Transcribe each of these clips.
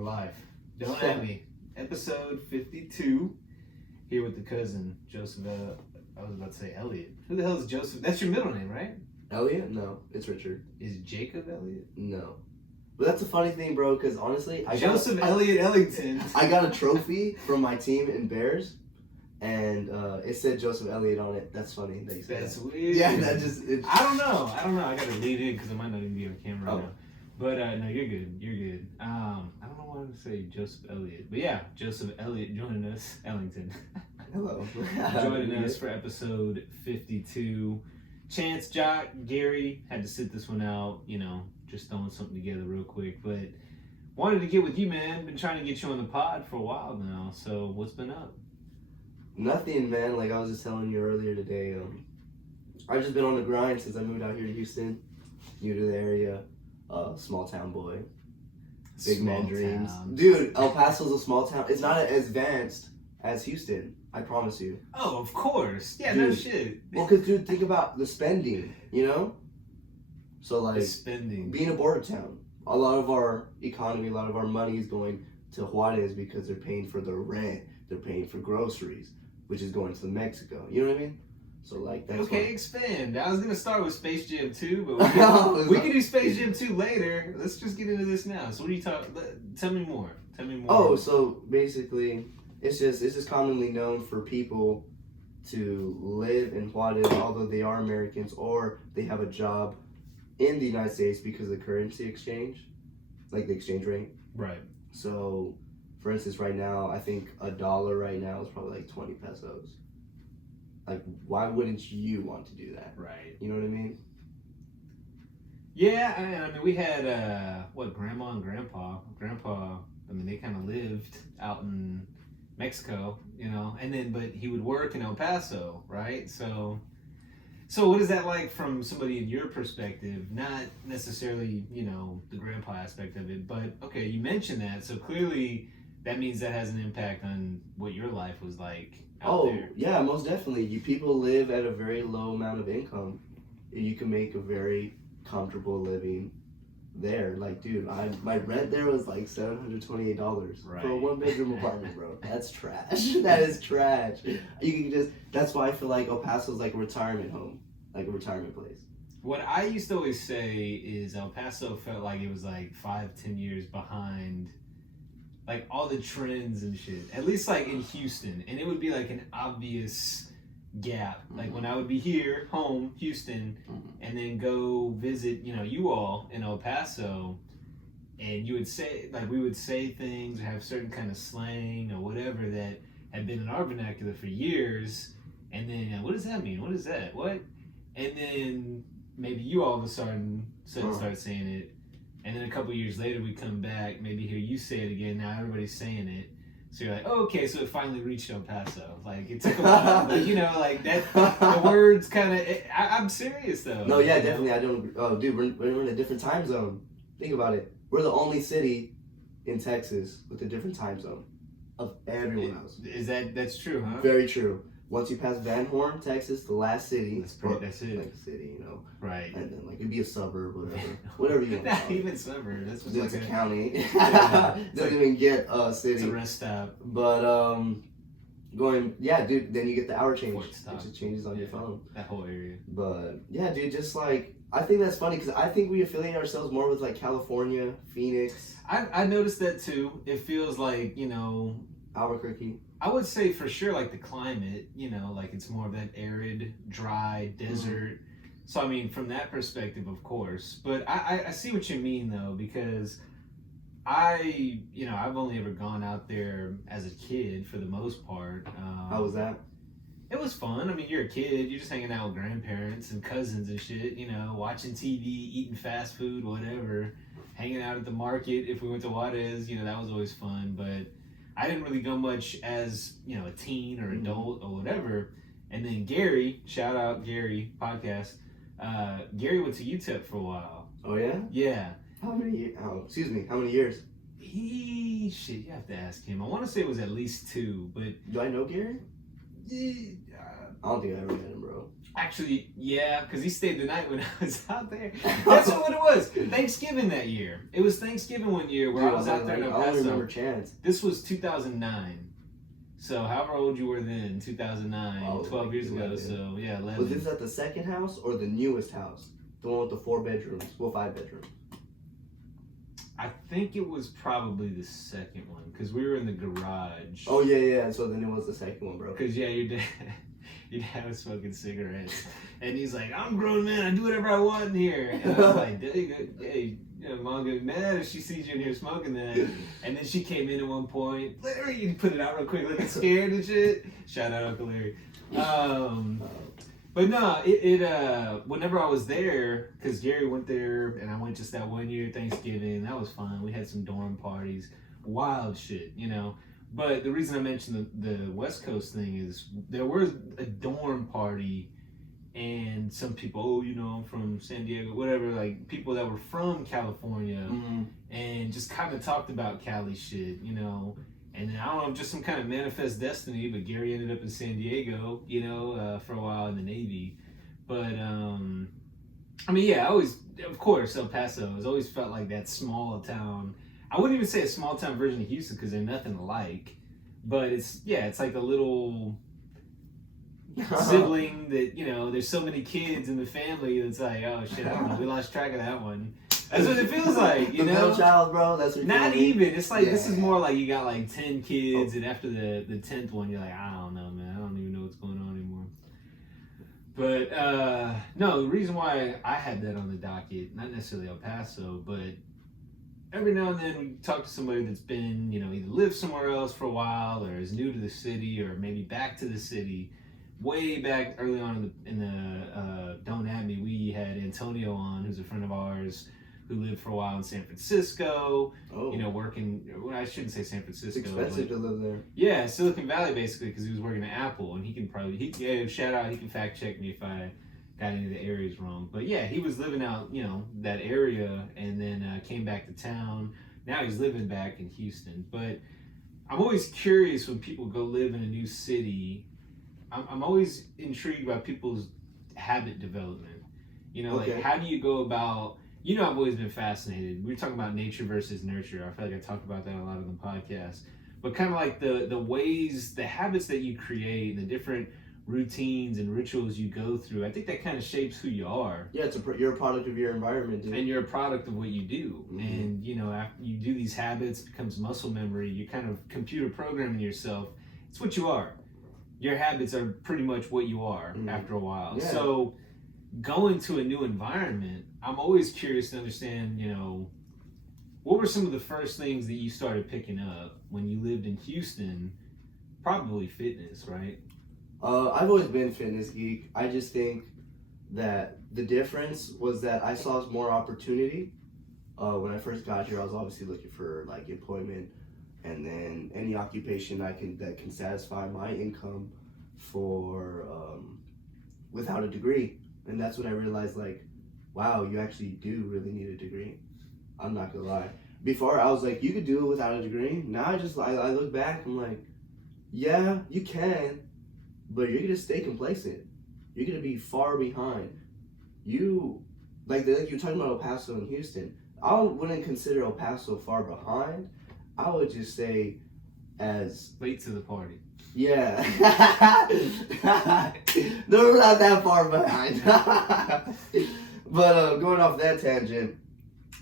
We're live. Don't at me. Episode 52. Here with the cousin, Joseph. I was about to say Elliot. Who the hell is Joseph? That's your middle name, right? Elliot? No, it's Richard. Is Jacob Elliot? No. But that's a funny thing, bro, because honestly, Elliot Ellington. I got a trophy from my team in Bears, and it said Joseph Elliott on it. That's funny that you said That's that. weird. Yeah, that just... I don't know. I got to leave it because I might not even be on camera right now. But no, you're good. You're good. I don't know why I would say Joseph Elliott. But yeah, Joseph Elliott joining us. Ellington. Hello. Joining us for episode 52. Chance, Jock, Gary had to sit this one out, just throwing something together real quick. But wanted to get with you, man. Been trying to get you on the pod for a while now. So what's been up? Nothing, man. Like I was just telling you earlier today, I've just been on the grind since I moved out here to Houston. New to the area. Small town boy. Big man dreams. Dude, El Paso's a small town. It's not as advanced as Houston. I promise you. Oh, of course. Yeah, dude, no shit. Well, because, dude, think about the spending, So, like, the spending. Being a border town, a lot of our economy, a lot of our money is going to Juarez because they're paying for their rent. They're paying for groceries, which is going to Mexico. You know what I mean? So, like, that's okay, expand. I was going to start with Space Jam 2, but we can do Space Jam 2 later. Let's just get into this now. So, what are you talking... Tell me more. Oh, so, basically... It's just commonly known for people to live in Juarez, although they are Americans, or they have a job in the United States because of the currency exchange, like the exchange rate. Right. So, for instance, right now, I think $1 right now is probably like 20 pesos. Like, why wouldn't you want to do that? Right. You know what I mean? Yeah, I mean, we had, Grandma and Grandpa. Grandpa, they kind of lived out in Mexico, but he would work in El Paso, right? So what is that like from somebody in your perspective? Not necessarily, the grandpa aspect of it, but okay, you mentioned that, so clearly that means that has an impact on what your life was like out there. Yeah, most definitely. You people live at a very low amount of income. You can make a very comfortable living there. Like, dude, my rent there was like $728 for a 1-bedroom apartment, bro. That's trash. That is trash. You can just... That's why I feel like El Paso's like a retirement home, like a retirement place. What I used to always say is El Paso felt like it was like 5-10 years behind, like all the trends and shit. At least like in Houston, and it would be like an obvious gap. Like when I would be here, home, Houston, and then go visit, you all in El Paso, and you would say, like, we would say things or have certain kind of slang or whatever that had been in our vernacular for years, and then, what does that mean? What is that? What? And then maybe you all of a sudden start saying it, and then a couple years later we come back, maybe hear you say it again, now everybody's saying it. So you're like, oh, okay, so it finally reached El Paso. Like, it took a while, but like that, the words kind of, I'm serious though. No, yeah, definitely, I don't, oh, dude, we're in a different time zone. Think about it. We're the only city in Texas with a different time zone of everyone else. That's true, huh? Very true. Once you pass Van Horn, Texas, the last city. That's it. Like city, Right. And then, like, it'd be a suburb, whatever you want to call it. Not even suburb. That's just it's like a county. Doesn't even get a city. It's a rest stop. But, dude, then you get the hour change. It just changes on your phone. That whole area. But, yeah, dude, just, like, I think that's funny because I think we affiliate ourselves more with, like, California, Phoenix. I noticed that, too. It feels like, Albuquerque. I would say for sure, like the climate, like it's more of that arid, dry desert. So, I mean, from that perspective, of course. But I see what you mean, though, because I've only ever gone out there as a kid for the most part. How was that? It was fun. I mean, you're a kid. You're just hanging out with grandparents and cousins and shit, watching TV, eating fast food, whatever. Hanging out at the market. If we went to Juarez, that was always fun. But I didn't really go much as, a teen or adult or whatever. And then Gary, shout out Gary, podcast, Gary went to UTEP for a while. Oh, yeah? Yeah. How many years? How many years? You have to ask him. I want to say it was at least 2, but... Do I know Gary? I don't think I ever met him, bro. Actually, yeah, because he stayed the night when I was out there. That's what it was. Thanksgiving that year. It was Thanksgiving one year where I was out there in El Paso. I don't remember Chance. This was 2009. So however old you were then, 2009, 12 years ago. So yeah, 11. Was this at the second house or the newest house? The one with the 4 bedrooms, well, 5 bedrooms. I think it was probably the second one because we were in the garage. Oh yeah. So then it was the second one, bro. Because your dad was smoking cigarettes, and he's like, "I'm a grown man. I do whatever I want in here." And I was like, "Hey, Mom gonna be mad if she sees you in here smoking that." And then she came in at one point. Larry, you put it out real quick, looking scared and shit. Shout out Uncle Larry. But no, whenever I was there, because Gary went there, and I went just that one year, Thanksgiving, that was fun. We had some dorm parties, wild shit, But the reason I mentioned the West Coast thing is there was a dorm party, and some people, I'm from San Diego, whatever, like people that were from California, and just kind of talked about Cali shit, And then, I don't know, just some kind of manifest destiny, but Gary ended up in San Diego, for a while in the Navy. But, I always, of course, El Paso has always felt like that small town. I wouldn't even say a small town version of Houston because they're nothing alike. But it's like a little sibling that, there's so many kids in the family that's like, oh shit, I don't know, we lost track of that one. That's what it feels like, The middle child, bro. That's what. Not even. It's like this is more like you got like 10 kids, and after the 10th one, you're like, I don't know, man. I don't even know what's going on anymore. But no, the reason why I had that on the docket, not necessarily El Paso, but every now and then we talk to somebody that's been, either lived somewhere else for a while, or is new to the city, or maybe back to the city. Way back early on in the Don't At Me, we had Antonio on, who's a friend of ours, who lived for a while in San Francisco, working, well, I shouldn't say San Francisco. It's expensive to live there. Yeah, Silicon Valley, basically, because he was working at Apple, and he can shout out, he can fact check me if I got any of the areas wrong. But yeah, he was living out, that area, and then came back to town. Now he's living back in Houston. But I'm always curious when people go live in a new city, I'm always intrigued by people's habit development. Like how do you go about, I've always been fascinated. We were talking about nature versus nurture. I feel like I talk about that a lot on the podcast. But kind of like the ways, the habits that you create, the different routines and rituals you go through, I think that kind of shapes who you are. Yeah, you're a product of your environment, dude. And you're a product of what you do. And, after you do these habits, it becomes muscle memory. You're kind of computer programming yourself. It's what you are. Your habits are pretty much what you are after a while. Yeah. So going to a new environment, I'm always curious to understand, what were some of the first things that you started picking up when you lived in Houston? Probably fitness, right? I've always been a fitness geek. I just think that the difference was that I saw more opportunity. When I first got here, I was obviously looking for like employment, and then any occupation that can satisfy my income for without a degree. And that's when I realized, like, wow, you actually do really need a degree. I'm not gonna lie. Before I was like, you could do it without a degree. Now I look back, I'm like, yeah, you can, but you're gonna stay complacent. You're gonna be far behind. You you're talking about El Paso and Houston. I wouldn't consider El Paso far behind. I would just say as late to the party. Yeah. No, we're not that far behind. But going off that tangent,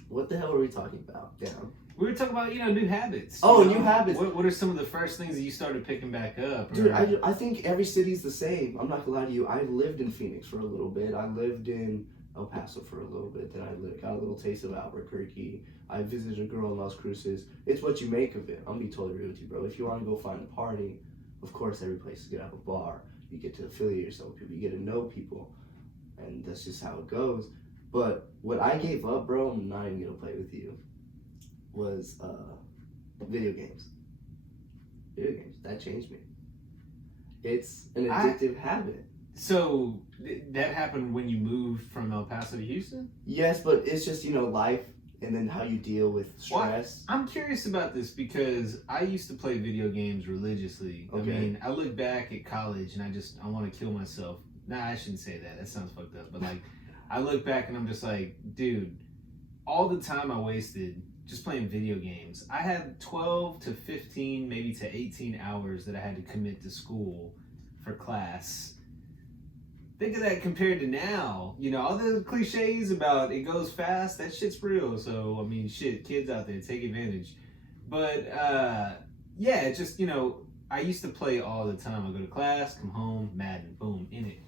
what the hell were we talking about? Damn. We were talking about, new habits. New habits. What are some of the first things that you started picking back up? Dude, I think every city's the same. I'm not gonna lie to you. I lived in Phoenix for a little bit. I lived in El Paso for a little bit. Then I got a little taste of Albuquerque. I visited a girl in Las Cruces. It's what you make of it. I'm gonna be totally real with you, bro. If you want to go find a party, of course, every place is gonna have a bar. You get to affiliate yourself with people. You get to know people, and that's just how it goes. But what I gave up, bro, I'm not even gonna play with you, was video games. Video games. That changed me. It's an addictive habit. So that happened when you moved from El Paso to Houston? Yes, but it's just, life. and then how you deal with stress. Well, I'm curious about this because I used to play video games religiously. Okay. I mean, I look back at college and I want to kill myself. Nah, I shouldn't say that. That sounds fucked up. But like, I look back and I'm just like, dude, all the time I wasted just playing video games. I had 12 to 15, maybe to 18 hours that I had to commit to school for class. Think of that compared to now. You know, all the cliches about it goes fast, that shit's real. So, I mean, shit, kids out there, take advantage. But, yeah, it's just, you know, I used to play all the time. I go to class, come home, Madden, boom, in it.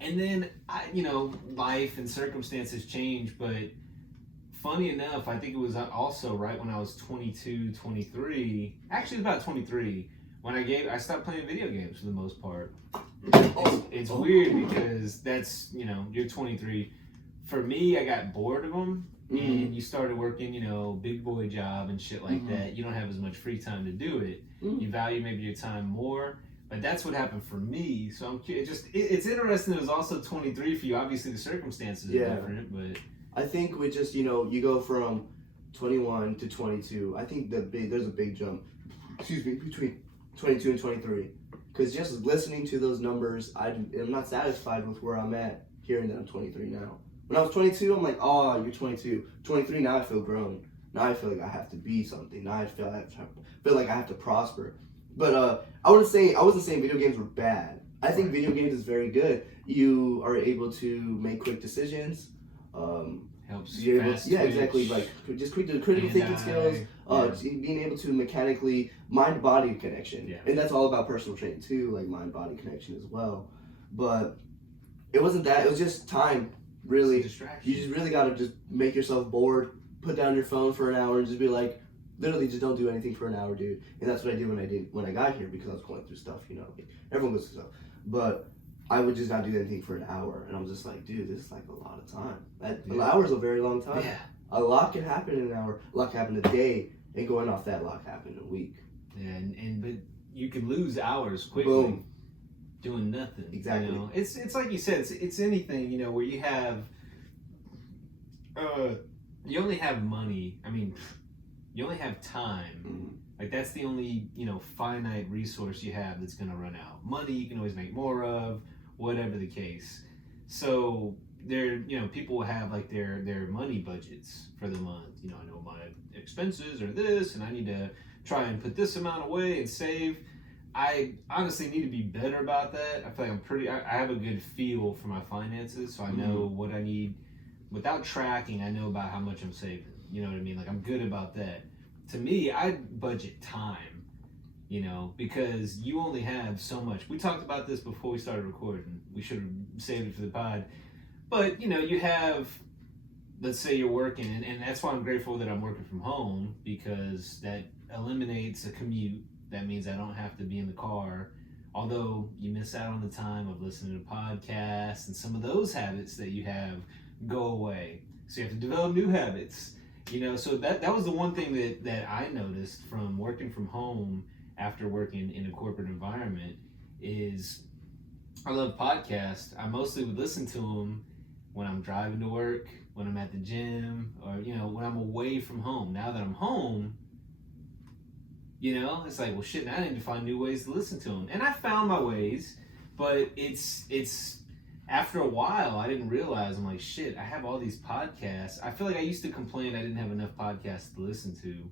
And then, life and circumstances change. But funny enough, I think it was also right when I was 22, 23. Actually, it was about 23 when I stopped playing video games for the most part. It's weird because that's, you know, you're 23. For me, I got bored of them, and you started working, you know, big boy job and shit like that. You don't have as much free time to do it. You value maybe your time more, but that's what happened for me. So I'm curious. It's interesting. It was also 23 for you. Obviously, the circumstances are different, but I think with just, you know, you go from 21 to 22. I think there's a big jump. Between 22 and 23. Because just listening to those numbers, I'm not satisfied with where I'm at, hearing that I'm 23 now. When I was 22, I'm like, oh, you're 22. 23, now I feel grown. Now I feel like I have to be something. Now I feel like I have to prosper. But I wasn't saying video games were bad. I think video games is very good. You are able to make quick decisions. Helps. Exactly. Like just critical thinking skills. Being able to mechanically mind-body connection, and that's all about personal training too, like mind-body connection as well. But it wasn't that. It was just time. Really, you just really gotta just make yourself bored. Put down your phone for an hour and just be like, literally, just don't do anything for an hour, dude. And that's what I did when I got here because I was going through stuff. You know, everyone goes through stuff, but I would just not do anything for an hour, and I'm just like, dude, this is like a lot of time. An hour is a very long time. Yeah. A lot can happen in an hour. A lot can happen in a day, and going off that, a lot can happen in a week. Yeah, but you can lose hours quickly. Boom. Doing nothing. Exactly. You know? It's like you said. It's anything, you know, where you have. You only have money. I mean, you only have time. Like that's the only, you know, finite resource you have that's gonna run out. Money you can always make more of, whatever the case. So people will have like their money budgets for the month. You know, I know my expenses are this, and I need to try and put this amount away and save. I honestly need to be better about that. I feel like I have a good feel for my finances, so I know what I need. Without tracking, I know about how much I'm saving. You know what I mean? Like I'm good about that. To me, I budget time, you know, because you only have so much. We talked about this before we started recording. We should have saved it for the pod. But, you know, you have, let's say you're working, and that's why I'm grateful that I'm working from home, because that eliminates a commute. That means I don't have to be in the car. Although you miss out on the time of listening to podcasts, and some of those habits that you have go away. So you have to develop new habits. You know, so that was the one thing that I noticed from working from home after working in a corporate environment is I love podcasts. I mostly would listen to them when I'm driving to work, when I'm at the gym, or, you know, when I'm away from home. Now that I'm home, you know, it's like, well, shit, now I need to find new ways to listen to them. And I found my ways, but it's after a while, I didn't realize, I'm like, shit, I have all these podcasts. I feel like I used to complain I didn't have enough podcasts to listen to.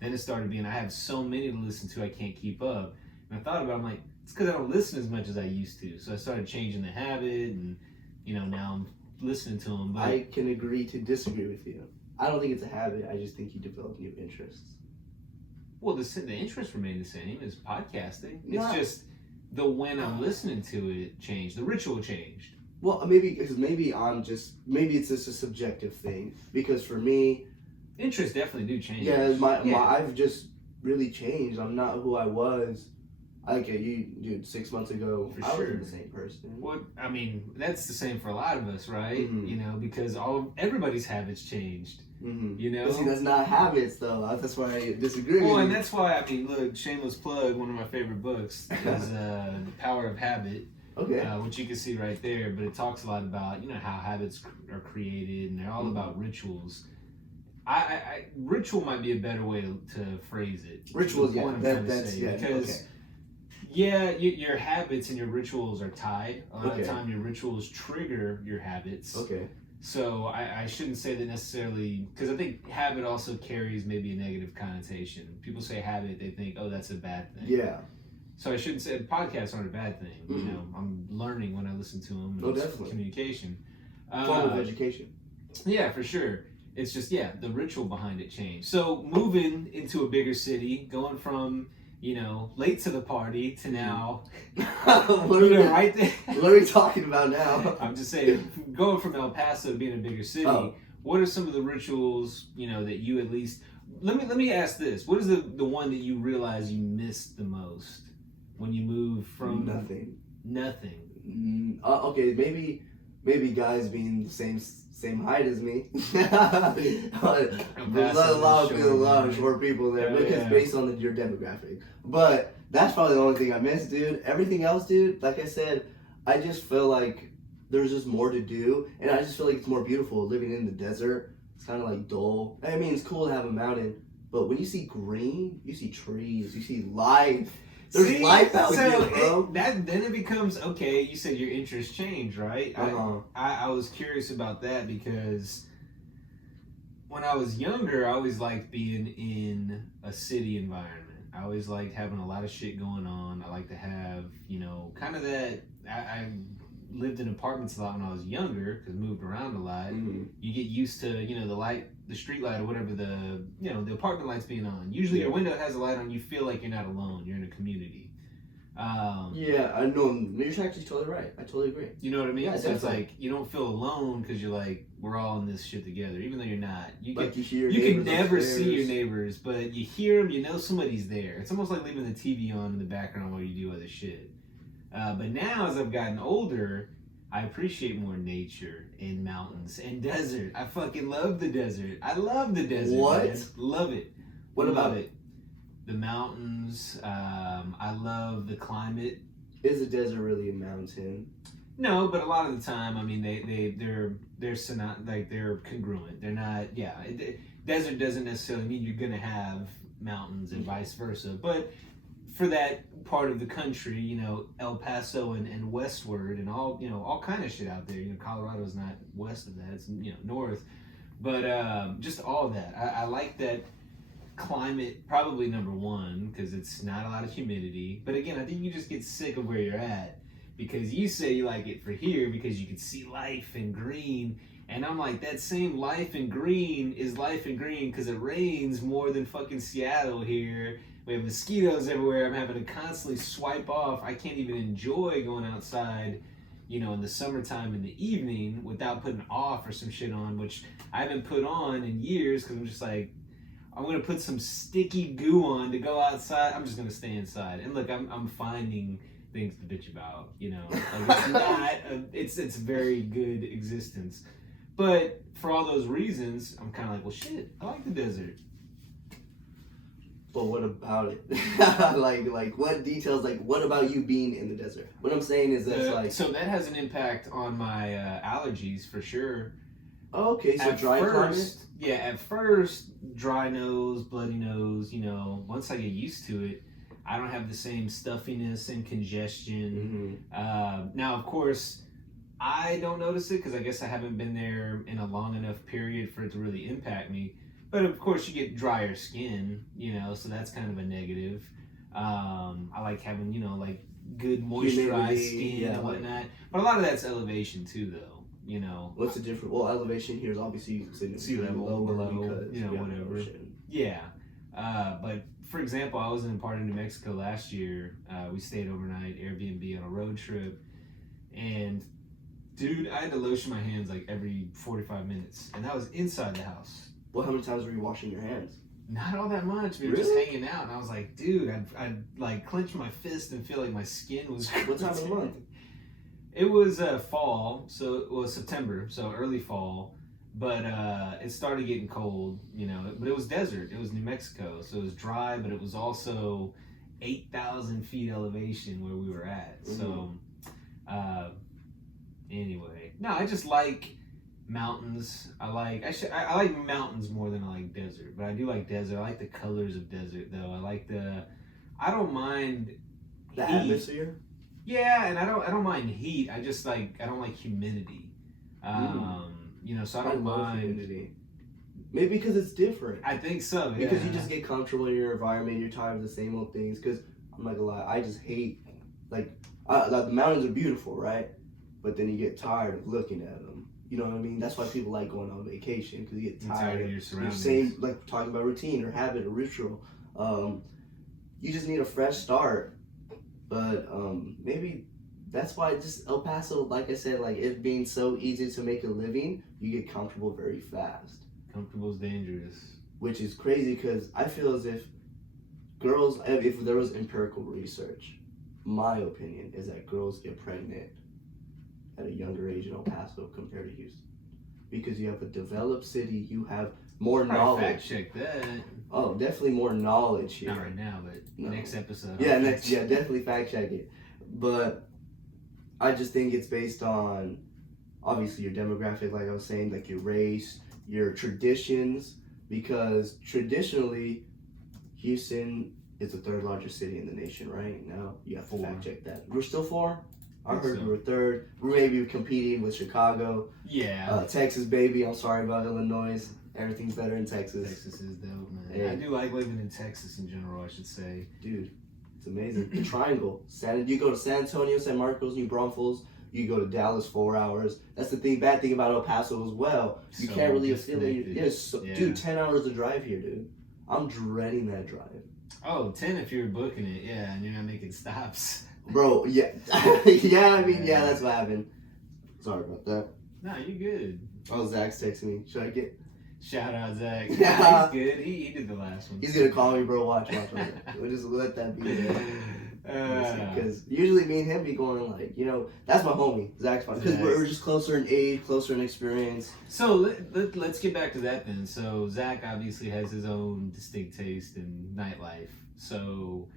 Then it started being, I have so many to listen to, I can't keep up. And I thought about it, I'm like, it's because I don't listen as much as I used to. So I started changing the habit, and, you know, now I'm listening to them. But I can agree to disagree with you. I don't think it's a habit. I just think you develop new interests. Well, the interests remain the same as podcasting. It's just the when I'm listening to it changed. The ritual changed. Well, maybe it's just a subjective thing. Because for me, interests definitely do change. Yeah, I've just really changed. I'm not who I was. Like you, dude, 6 months ago, I wasn't the same person. Well, I mean, that's the same for a lot of us, right? You know, because everybody's habits changed. You know, but see, that's not habits, though. That's why I disagree. Well, and that's why, I mean, look, shameless plug. One of my favorite books is The Power of Habit. Okay. Which you can see right there, but it talks a lot about, you know, how habits are created, and they're all about rituals. ritual might be a better way to phrase it. Rituals, The yeah, point I'm trying to that's say, yeah, because okay. yeah, your habits and your rituals are tied. A lot of Okay. the time, your rituals trigger your habits. Okay. So I shouldn't say that necessarily, because I think habit also carries maybe a negative connotation. People say habit, they think, oh, that's a bad thing. Yeah. So I shouldn't say podcasts aren't a bad thing. Mm-hmm. You know, I'm learning when I listen to them. Oh, definitely. Communication. Form of education. Yeah, for sure. It's just, yeah, the ritual behind it changed. So moving into a bigger city, going from, you know, late to the party to now, what, are we, right there. What are we talking about now? I'm just saying, going from El Paso to being a bigger city, what are some of the rituals, you know, that you at least, let me ask this. What is the one that you realize you missed the most when you moved from Nothing. Okay, maybe guys being the same height as me. a lot of short people there, because based on your demographic. But that's probably the only thing I miss, dude. Everything else, dude, like I said, I just feel like there's just more to do, and I just feel like it's more beautiful living in the desert. It's kind of like dull. I mean, it's cool to have a mountain, but when you see green, you see trees, you see life. There's life out here, bro. Then it becomes, okay, you said your interests change, right? I was curious about that because when I was younger, I always liked being in a city environment. I always liked having a lot of shit going on. I like to have, you know, kind of that. I lived in apartments a lot when I was younger because moved around a lot. Mm-hmm. You get used to, you know, the street light or whatever, the apartment lights being on. Usually your window has a light on, you feel like you're not alone. You're in a community. Yeah, I know. You're actually totally right. I totally agree. You know what I mean? Yeah, so it's like you don't feel alone because you're like, we're all in this shit together, even though you're not. You can never see your neighbors, but you hear them. You know somebody's there. It's almost like leaving the TV on in the background while you do other shit. But now, as I've gotten older, I appreciate more nature and mountains and desert. I fucking love the desert. I love the desert. What? Man. Love it. What about it? The mountains. I love the climate. Is the desert really a mountain? No, but a lot of the time, I mean, they're congruent. They're not. Yeah, desert doesn't necessarily mean you're gonna have mountains and vice versa, but for that part of the country, you know, El Paso and westward and all, you know, all kind of shit out there. You know, Colorado's not west of that; it's, you know, north. But just all of that. I like that climate. Probably number one because it's not a lot of humidity. But again, I think you just get sick of where you're at because you say you like it for here because you can see life and green. And I'm like, that same life and green is life and green because it rains more than fucking Seattle here. We have mosquitoes everywhere. I'm having to constantly swipe off. I can't even enjoy going outside, you know, in the summertime in the evening without putting off or some shit on, which I haven't put on in years because I'm just like, I'm going to put some sticky goo on to go outside. I'm just going to stay inside. And look, I'm finding things to bitch about, you know. Like it's not, it's a very good existence. But for all those reasons, I'm kind of like, well, shit, I like the desert. But what about it? like what details? Like what about you being in the desert? What I'm saying is that's like. So that has an impact on my allergies for sure. Oh, okay, so at dry climate. Yeah, at first, dry nose, bloody nose. You know, once I get used to it, I don't have the same stuffiness and congestion. Mm-hmm. Now, of course, I don't notice it because I guess I haven't been there in a long enough period for it to really impact me. But of course, you get drier skin, you know, so that's kind of a negative. I like having, you know, like good moisturized skin and whatnot. But a lot of that's elevation too, though. You know. What's the difference? Well, elevation here is obviously sea level below, because, you know, whatever. Yeah. But for example, I was in a part of New Mexico last year. We stayed overnight, Airbnb on a road trip, and dude, I had to lotion my hands like every 45 minutes, and that was inside the house. Well, how many times were you washing your hands? Not all that much. We were just hanging out, and I was like, dude, I'd like clench my fist and feel like my skin was. What time of the month? It was fall, so it was September, so early fall. But it started getting cold, you know. But it was desert. It was New Mexico, so it was dry, but it was also 8,000 feet elevation where we were at. Mm-hmm. So anyway, no, I just like mountains. I like mountains more than I like desert, but I do like desert. I like the colors of desert though. I don't mind The heat. atmosphere. Yeah, and I don't mind heat. I don't like humidity. So I don't love mind humidity. Maybe because it's different. I think so. Yeah. Because you just get comfortable in your environment. You're tired of the same old things. Because I'm not gonna lie, I just hate the mountains are beautiful, right? But then you get tired of looking at them. You know what I mean? That's why people like going on vacation, because you get tired of your surroundings. Same, like talking about routine or habit or ritual. You just need a fresh start. But maybe that's why just El Paso, like I said, like it being so easy to make a living, you get comfortable very fast. Comfortable is dangerous. Which is crazy, because I feel as if girls, if there was empirical research, my opinion is that girls get pregnant at a younger age in El Paso compared to Houston. Because you have a developed city, you have more knowledge. Fact check that. Oh, definitely more knowledge here. Not right now, but next episode. Yeah, definitely fact check it. But I just think it's based on, obviously, your demographic, like I was saying, like your race, your traditions, because traditionally, Houston is the third largest city in the nation right now. You have to fact check that. We're still 4? I heard we were 3rd. We may be competing with Chicago. Yeah. Texas, baby. I'm sorry about Illinois. Everything's better in Texas. Texas is dope, man. Hey. I do like living in Texas in general, I should say. Dude, it's amazing. The triangle. You go to San Antonio, San Marcos, New Braunfels. You go to Dallas, 4 hours. That's the bad thing about El Paso as well. You can't really affiliate. Dude, 10 hours to drive here, dude. I'm dreading that drive. Oh, 10 if you're booking it, yeah, and you're not making stops. Bro, yeah. Yeah, that's what happened. Sorry about that. Nah, you good. Oh, Zach's texting me. Should I get... Shout out, Zach. Yeah. He's good. He did the last one. He's going to call me, bro. Watch. We'll just let that be there. Because usually me and him be going like, that's my homie. Zach's fine. Because we're just closer in age, closer in experience. So let's get back to that then. So Zach obviously has his own distinct taste in nightlife. So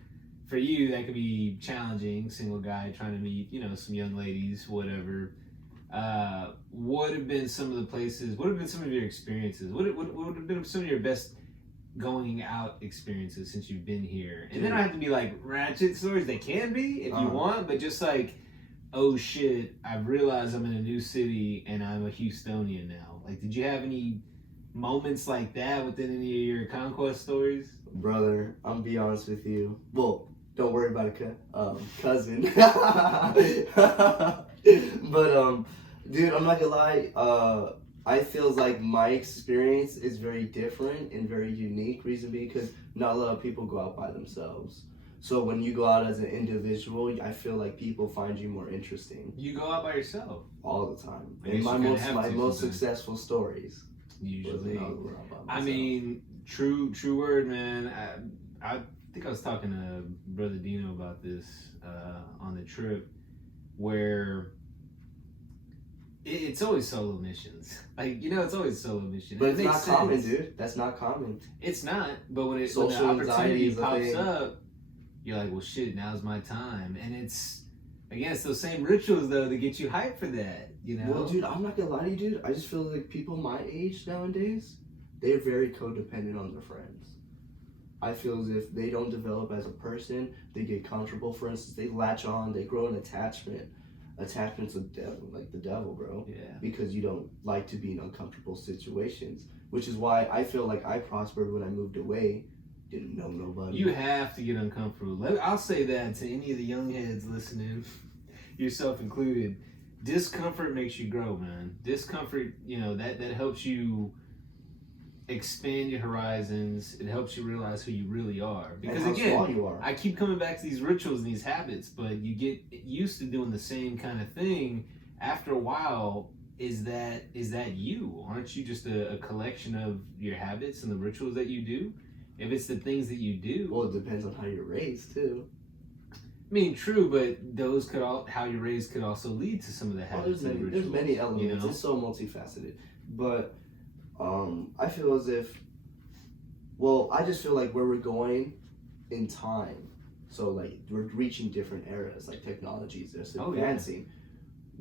for you, that could be challenging, single guy trying to meet, some young ladies, whatever. What have been some of the places, what have been some of your experiences? What have been some of your best going out experiences since you've been here? And they don't have to be like ratchet stories. They can be if you want, but just like, oh shit, I've realized I'm in a new city and I'm a Houstonian now. Like, did you have any moments like that within any of your conquest stories? Brother, I'm gonna be honest with you. Well, don't worry about it, cousin. But dude, I'm not gonna lie. I feel like my experience is very different and very unique. Reason being, because not a lot of people go out by themselves. So when you go out as an individual, I feel like people find you more interesting. You go out by yourself all the time. And my most successful stories. Usually, I mean, true word, man. I think I was talking to Brother Dino about this on the trip, where it's always solo missions. Like, it's always solo mission. But it's not common, dude. That's not common. It's not. But when the opportunity pops up, you're like, well, shit, now's my time. And it's those same rituals, though, that get you hyped for that, Well, dude, I'm not gonna lie to you, dude. I just feel like people my age nowadays, they're very codependent on their friends. I feel as if they don't develop as a person, they get comfortable. For instance, they latch on, they grow an attachment. Attachment's the devil, bro. Yeah. Because you don't like to be in uncomfortable situations, which is why I feel like I prospered when I moved away. Didn't know nobody. You have to get uncomfortable. I'll say that to any of the young heads listening, yourself included. Discomfort makes you grow, man. Discomfort, that helps you expand your horizons. It helps you realize who you really are. Because again, you are. I keep coming back to these rituals and these habits, but you get used to doing the same kind of thing. After a while, is that you? Aren't you just a collection of your habits and the rituals that you do? If it's the things that you do. Well, it depends on how you're raised too. I mean, true, but those how you're raised could also lead to some of the habits. There's many elements. It's so multifaceted. But I feel as if, I just feel like where we're going in time. So like we're reaching different eras, like technologies that's advancing.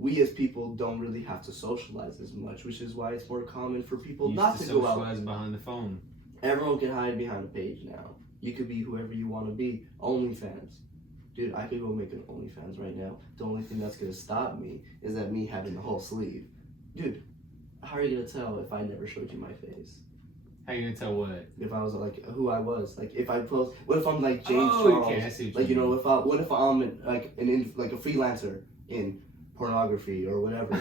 we as people don't really have to socialize as much, which is why it's more common for people Used not to go out. Socialize behind the phone. Everyone can hide behind a page now. You could be whoever you want to be. OnlyFans. Dude, I could go make an OnlyFans right now. The only thing that's going to stop me is that me having the whole sleeve. Dude, how are you going to tell if I never showed you my face? How you gonna tell what? If I was like who I was, like if I post, what if I'm like James Oh, Charles, okay, I see what like you you know, mean. what if I'm like a freelancer in pornography or whatever.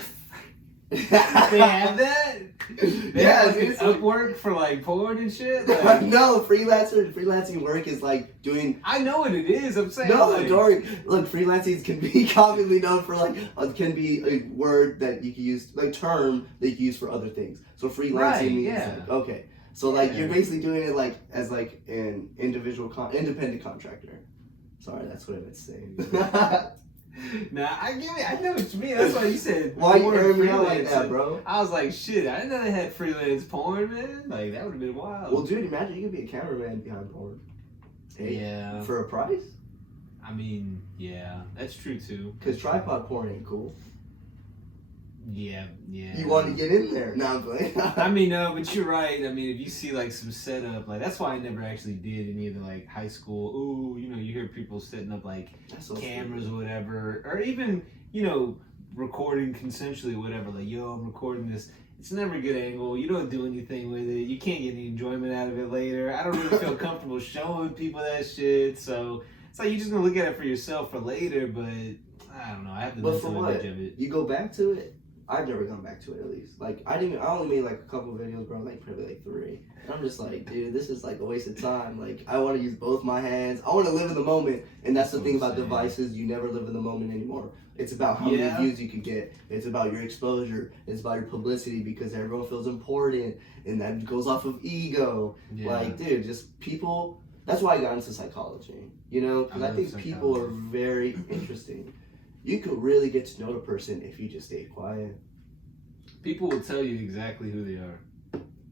They have that? They Yeah, have like an it's like- Upwork for like porn and shit? Like, No, freelancing work is like doing. I know what it is, I'm saying. No, like, Dory. Look, freelancing can be commonly known for like can be a word that you can use, like term that you can use for other things. So freelancing Right, means yeah. like, okay. So like Yeah. you're basically doing it like as like an independent contractor. Sorry, that's what I meant to say. Nah, I get it. I know what you mean. That's why you said Why you porn hearing me out like freelance. that, bro? I was like, shit, I didn't know they had freelance porn, man. Like, that would have been wild. Well, dude, imagine you could be a cameraman behind porn. Hey, yeah. for a price? I mean, yeah, that's true too. Because tripod porn ain't cool. Yeah. You want to get in there. Nah, I'm playing. I mean, no, but you're right. I mean, if you see like some setup, like that's why I never actually did any of the like high school. Ooh, you know, you hear people setting up like That's so cameras stupid. or whatever, or even recording consensually, or whatever. Like, yo, I'm recording this. It's never a good angle. You don't do anything with it. You can't get any enjoyment out of it later. I don't really feel comfortable showing people that shit. So it's like you're just gonna look at it for yourself for later. But I don't know. I have the But for mental what? image of it. You go back to it? I've never gone back to it at least. Like I only made like a couple videos, bro, like probably like 3. And I'm just like, dude, this is like a waste of time. Like I want to use both my hands. I want to live in the moment. And that's the thing about devices, you never live in the moment anymore. It's about how many views you can get. It's about your exposure. It's about your publicity because everyone feels important and that goes off of ego. Yeah. Like, dude, just people, that's why I got into psychology, you know? Because I think people are very interesting. You could really get to know the person if you just stay quiet. People will tell you exactly who they are.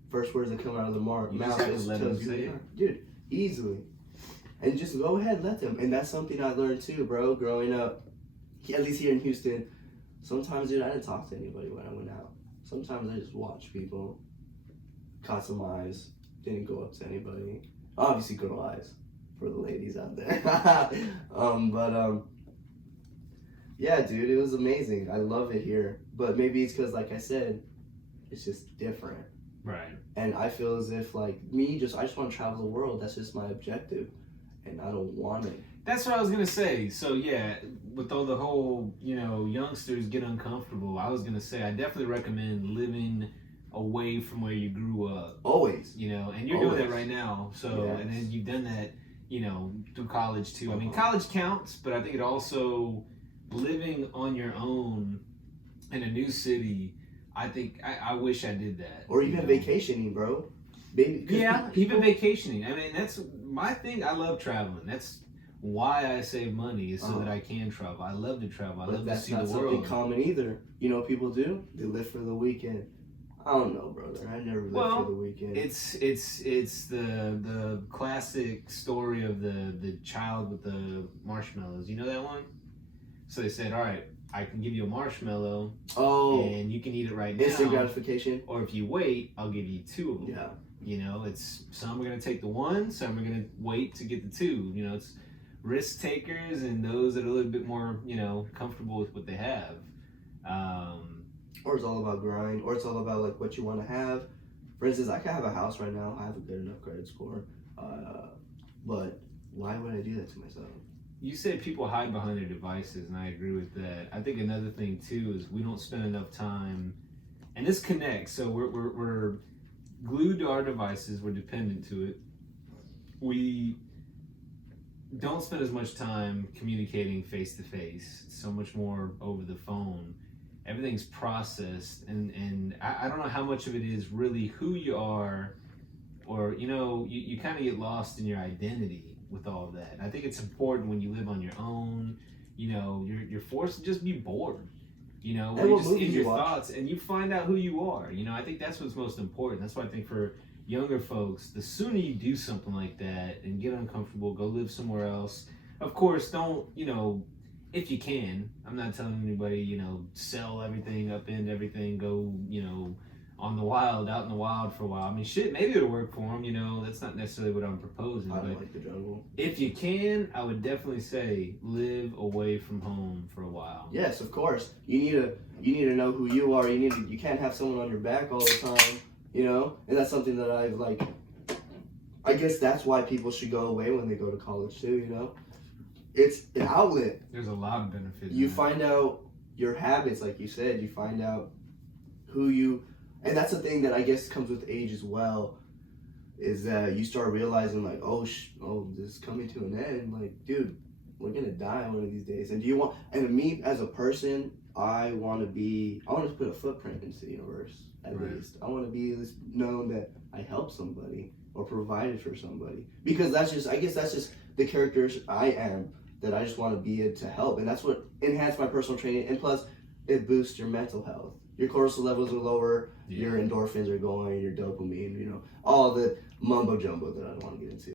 First words that come out of the mouth You just have to is let tells them you say they it. are. Dude, easily. And just go ahead, let them. And that's something I learned too, bro, growing up. At least here in Houston. Sometimes, dude, I didn't talk to anybody when I went out. Sometimes I just watched people. Caught some eyes. Didn't go up to anybody. Obviously, girl eyes for the ladies out there. Yeah, dude, it was amazing. I love it here. But maybe it's because, like I said, it's just different. Right. And I feel as if, like, I just want to travel the world. That's just my objective. And I don't want it. That's what I was going to say. So, yeah, with all the whole, youngsters get uncomfortable, I was going to say I definitely recommend living away from where you grew up. Always. And you're doing that right now. So, Yes. And then you've done that, through college, too. I mean, college counts, but I think it also... living on your own in a new city, I think I wish I did that. Or even vacationing, bro. Even vacationing. I mean, that's my thing. I love traveling. That's why I save money is so that I can travel. I love to travel. I love to see the world. That's not something common either. You know what people do? They live for the weekend. I don't know, brother. I never lived for the weekend. It's the classic story of the child with the marshmallows. You know that one? So they said, all right, I can give you a marshmallow and you can eat it right now. Instant gratification. Or if you wait, I'll give you 2 of them. Yeah. It's some are going to take the 1, some are going to wait to get the 2. It's risk takers and those that are a little bit more, comfortable with what they have. Or it's all about grind, or it's all about like what you want to have. For instance, I can have a house right now. I have a good enough credit score. But why would I do that to myself? You said people hide behind their devices, and I agree with that. I think another thing too is we don't spend enough time, and this connects. So we're glued to our devices. We're dependent to it. We don't spend as much time communicating face to face. So much more over the phone. Everything's processed, and I don't know how much of it is really who you are, or you kind of get lost in your identity with all of that. And I think it's important when you live on your own, you're forced to just be bored, where you just in your thoughts and you find out who you are. I think that's what's most important. That's why I think for younger folks, the sooner you do something like that and get uncomfortable, go live somewhere else. Of course, don't, if you can. I'm not telling anybody, sell everything, upend everything, go, on the wild, out in the wild for a while. I mean, shit, maybe it'll work for them, That's not necessarily what I'm proposing. I don't but like the jungle. if you can, I would definitely say live away from home for a while. Yes, of course. You need to know who you are. You can't have someone on your back all the time, And that's something that I've like. I guess that's why people should go away when they go to college too, It's an outlet. There's a lot of benefits. You find out your habits, like you said. You find out who you, and that's the thing that I guess comes with age as well, is that you start realizing like, oh, this is coming to an end. Like, dude, we're gonna die one of these days. And me as a person, I want to put a footprint into the universe at least. I want to be at least known that I helped somebody or provided for somebody, because that's just the characters I am, that I just want to be to help, and that's what enhanced my personal training. And plus, it boosts your mental health. Your cortisol levels are lower, your endorphins are going, your dopamine, all the mumbo jumbo that I don't want to get into.